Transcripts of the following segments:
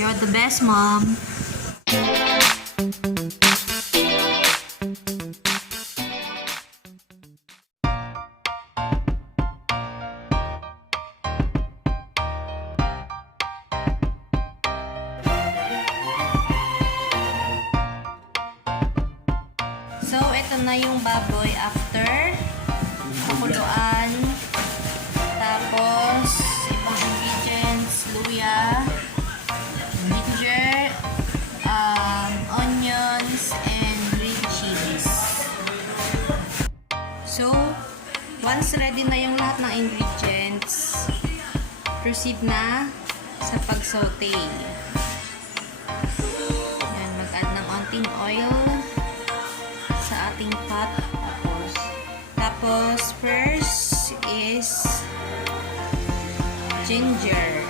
You're the best, Mom. So, ito na yung baboy after pakuluan. Tapos, ibang ingredients, luya, ginger, onions, and green chilies. So, once ready na yung lahat ng ingredients, proceed na sa pag-saute. Yan, mag-add ng unting oil sa ating pot. Tapos first is ginger.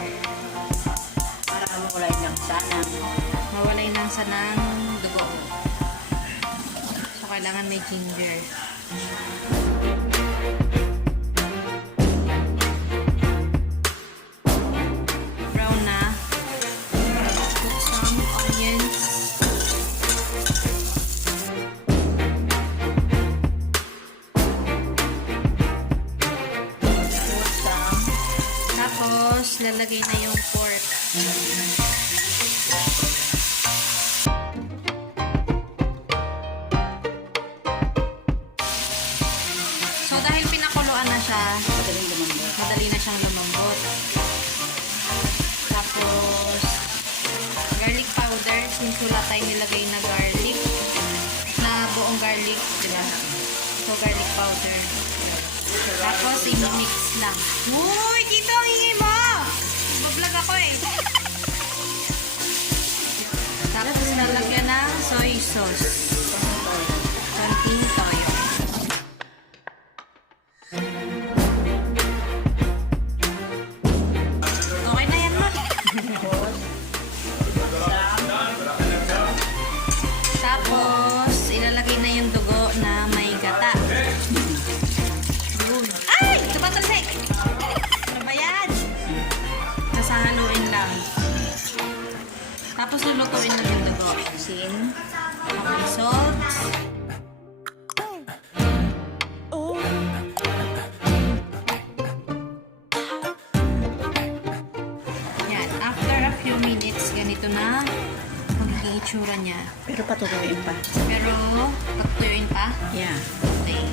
Para mawalay ng sanang. Mawalay ng sanang dugo. So, kailangan may ginger. Brown na. Put some onions. Tapos, lalagay na yung pork. So, dahil pinakuluan na siya, madali na siyang lumambot. Tapos, garlic powder, since wala tayong nilagay na garlic, na buong garlic, diba? So, garlic powder. Tapos, i-mix lang. Uy! Dito ang ingay mo! Mag-vlog ako eh. Tapos, nalagyan ng soy sauce. Konting toyo. Okay na yan, ma. Tapos, ilalagay na yung dugo na may gata. Ay! Tumatalsik! Ano ba yan? Sasahaluin lang. Tapos lulutuin lang yung dugo. Sin. Okay, salt. Yan. After a few minutes, ganito na magiging itsura niya. Pero patuloyin pa. Pero, pagtuyuin pa? Yeah. Okay.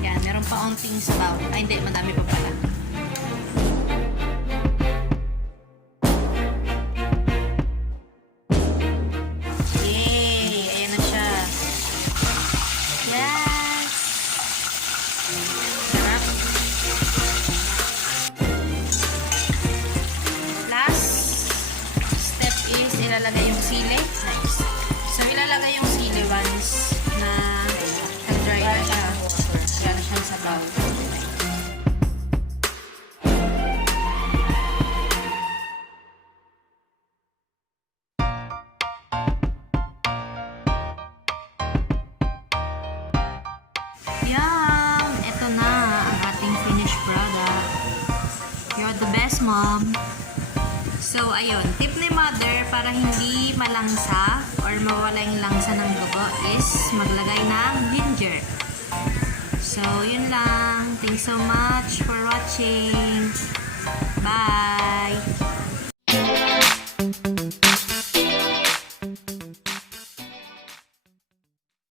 Yan, meron pa unting sabaw. Ay, hindi. Madami pa pala. Yay! Ayan na siya. Yes! Sarap. Last step is ilalagay yung sili. Nice. So, ilalagay yung sili once na nag-dry na siya. Yan siyang sabaw. Yan! Ito na ang ating finished product. You're the best, Mom. So, ayun. Tip ni Mother para hindi malangsa or mawala yung langsa ng dugo is maglagay ng ginger. So, yun lang. Thanks so much for watching. Bye!